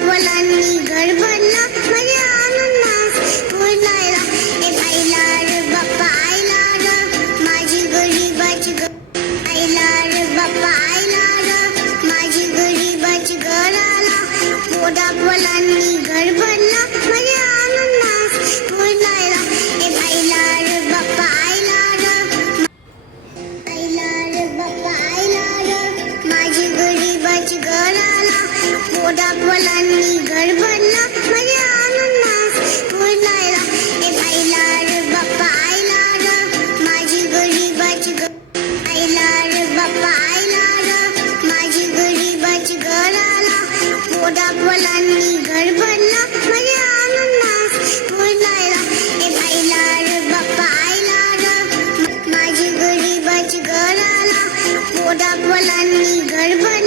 पोलांनी घर भरलं माझ्या आनंदात बोलायला ए बाईला रे बाप्पा आईला रे माझी गरीबाची आईला रे बाप्पा आईला रे माझी गरीबाची घराला पोटा पोलांनी घर भरलं माझ्या आनंदात बोलायला ए बाईला रे बाप्पा आईला रे आईला रे बाप्पा आईला रे माझी गरीबाची घराला पोटा पोलांनी घर भरलं माझ्या आनंदात बोलायला ए बाईला रे बाप्पा आईला रे माझी गरीबाची आईला रे बाप्पा आईला रे माझी गरीबाची घराला पोटा पोलांनी घर भरलं माझ्या आनंदात बोलायला ए बाईला रे बाप्पा आईला रे माझी गरीबाची घराला पोटा पोलांनी घर भरलं